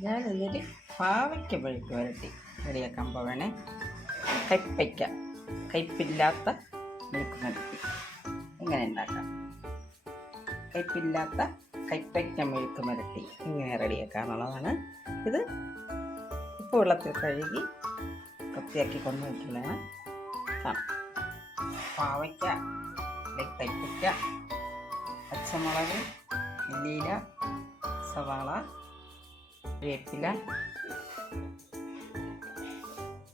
ഞാൻ ഇന്നൊരു പാവയ്ക്ക പഴുക്ക് വരട്ടി. റെഡിയാക്കാൻ പോവേണേ. കയ്പ്പയ്ക്ക. കയ്പില്ലാത്ത മെഴുക്ക് വരട്ടി. എങ്ങനെ ഉണ്ടാക്കാം. കയ്പില്ലാത്ത കയ്പ്പയ്ക്ക മെഴുക്ക് വരട്ടി. ഇങ്ങനെ റെഡിയാക്കാനുള്ളതാണ് ഇത് ഉപ്പ് വെള്ളത്തിൽ കഴുകി വൃത്തിയാക്കി കൊണ്ടുവന്നിട്ടുള്ളതാണ് കാണാം പാവയ്ക്ക കയ്പ്പയ്ക്ക പച്ചമുളക് മല്ലിയില സവാള വേപ്പില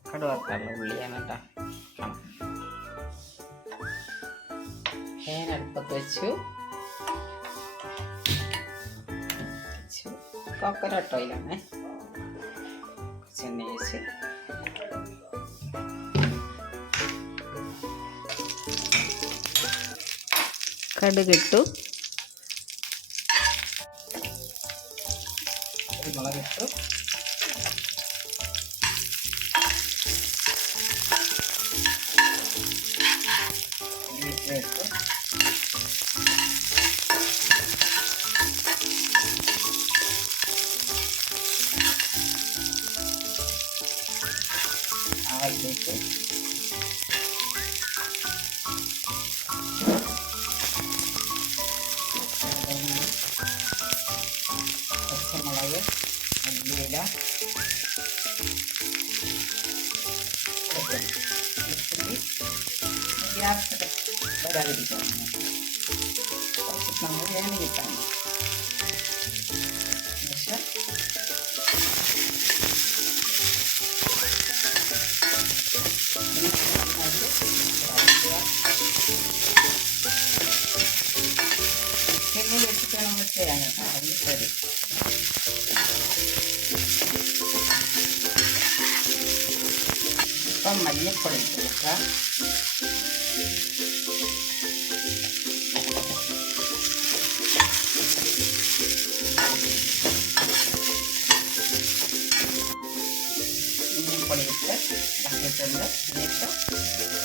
കടുവക്കാനുള്ള ഉള്ളിയാണ് കേട്ടോ ഫാൻ അടുപ്പത്ത് വെച്ചു. വെച്ചു. കോക്കനട്ട് ഓയിലാണ് ചെണ്ണ വെച്ച് കടുകിട്ടു 그 말하겠죠? 이렇게 아, 이렇게. ഗ്യാസ് വരാതിരിക്കാൻ കുറച്ച് നമ്മൾ വേണം കിട്ടാൻ പക്ഷെ എങ്ങനെ വെച്ചിട്ട് നമ്മൾ ചെയ്യാൻ കേട്ടോ അത് ശരി ഇപ്പം മഞ്ഞപ്പൊടി ഇട്ട്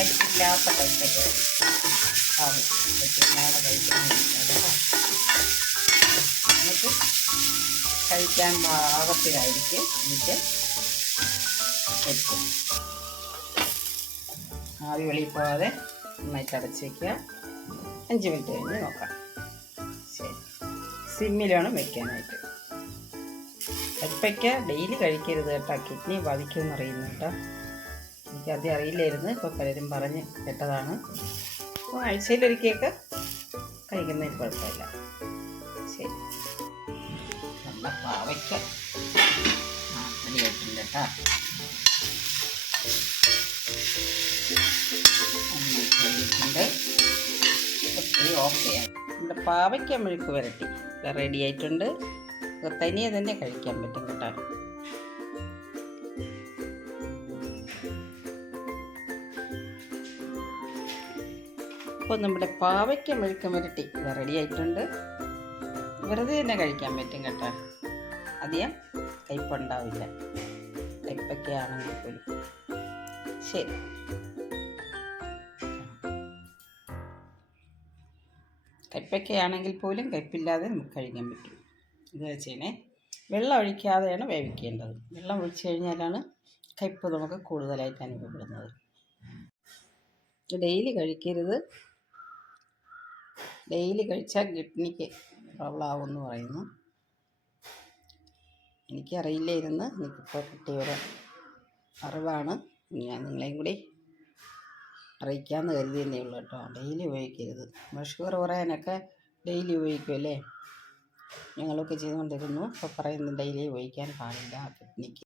കഴിക്കില്ലാത്ത പൈസക്ക് ആവും. വേണ്ടിയിട്ടാണ് നമുക്ക് കഴിക്കാൻ പാകത്തിലായിരിക്കും വെക്കും ആവി വെളിയിൽ പോകാതെ നന്നായിട്ട് അടച്ച് വയ്ക്കുക അഞ്ച് മിനിറ്റ് കഴിഞ്ഞ് നോക്കാം. ശരി. സിമ്മിലാണ് വെക്കാനായിട്ട്. കപ്പയ്ക്ക ഡെയിലി കഴിക്കരുത് കേട്ടോ. കിഡ്നി ബാധിക്കുമെന്ന് അറിയുന്നു കേട്ടോ. എനിക്കധികം അറിയില്ലായിരുന്നു. ഇപ്പോൾ പലരും പറഞ്ഞ് കേട്ടതാണ്. അപ്പോൾ ആഴ്ചയിലൊരിക്കലൊക്കെ കഴിക്കുന്നതിന് കുഴപ്പമില്ല. ശരി. നമ്മുടെ പാവയ്ക്ക. റെഡിയായിട്ടുണ്ട് കേട്ടോ. നമ്മുടെ പാവയ്ക്ക മെഴുക്ക് വരട്ടി റെഡി ആയിട്ടുണ്ട്. തനിയെ തന്നെ കഴിക്കാൻ പറ്റും കേട്ടോ. അപ്പോൾ നമ്മുടെ പാവയ്ക്ക മെഴുക്ക് വരട്ടി റെഡി ആയിട്ടുണ്ട്. വെറുതെ തന്നെ കഴിക്കാൻ പറ്റും കേട്ടോ. അധികം കയ്പുണ്ടാവില്ല കയ്പൊക്കെയാണെങ്കിൽ പോലും. ശരി. കയ്പൊക്കെയാണെങ്കിൽ പോലും കയ്പില്ലാതെ നമുക്ക് കഴിക്കാൻ പറ്റും. ഇത് വെച്ചേനെ. വെള്ളം ഒഴിക്കാതെയാണ് വേവിക്കേണ്ടത്. വെള്ളം ഒഴിച്ചു കഴിഞ്ഞാലാണ് കയ്പ് നമുക്ക് കൂടുതലായിട്ട് അനുഭവപ്പെടുന്നത്. ഡെയിലി കഴിക്കരുത്. ഡെയിലി കഴിച്ചാൽ കിഡ്നിക്ക് പ്രോബ്ലം ആവുമെന്ന് പറയുന്നു എനിക്കറിയില്ലായിരുന്നു എനിക്കിപ്പോൾ കിട്ടിയൊരു അറിവാണ്. ഞാൻ നിങ്ങളെയും കൂടി അറിയിക്കാമെന്ന് കരുതി തന്നെ ഉള്ളൂ കേട്ടോ. ഡെയിലി ഉപയോഗിക്കരുത്. ഷുഗർ കുറയാനൊക്കെ ഡെയിലി ഉപയോഗിക്കുമല്ലേ ഞങ്ങളൊക്കെ ചെയ്തുകൊണ്ടിരുന്നു. ഇപ്പോൾ പറയുന്നു ഡെയിലി ഉപയോഗിക്കാൻ പാടില്ല കിഡ്നിക്ക്.